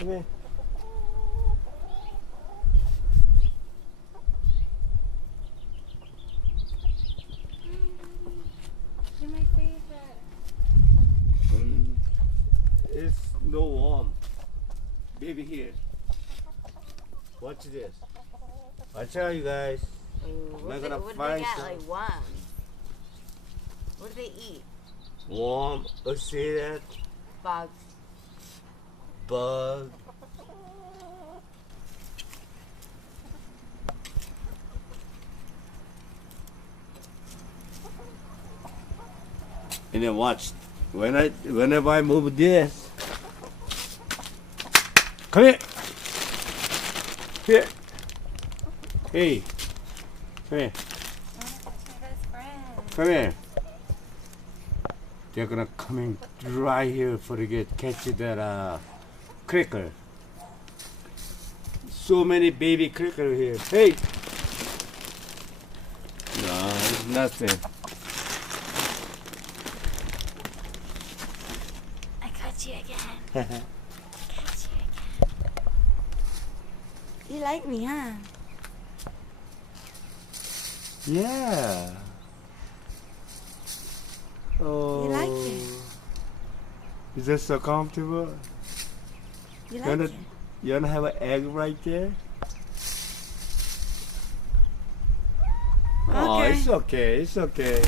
Come here. You're my favorite. It's no warm. Baby here. Watch this. Watch out, you guys. What I'm do gonna they find got? some. Like worms. What do they eat? Warm. Oh, see that? Bugs. Bug. And then watch. Whenever I move this. Come here. Here. Hey. Come here. Come here. They're gonna come in right here for to catch that cricker. So many baby cricker here. Hey. No, it's nothing. I caught you again. You like me, huh? Yeah. Oh. You like it? Is that so comfortable? You You like wanna, it? you wanna have an egg right there? Oh, Okay. it's okay. It's okay.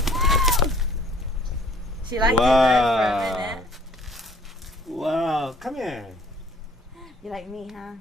She liked Wow. it there for a minute. Wow. Come here. You like me, huh?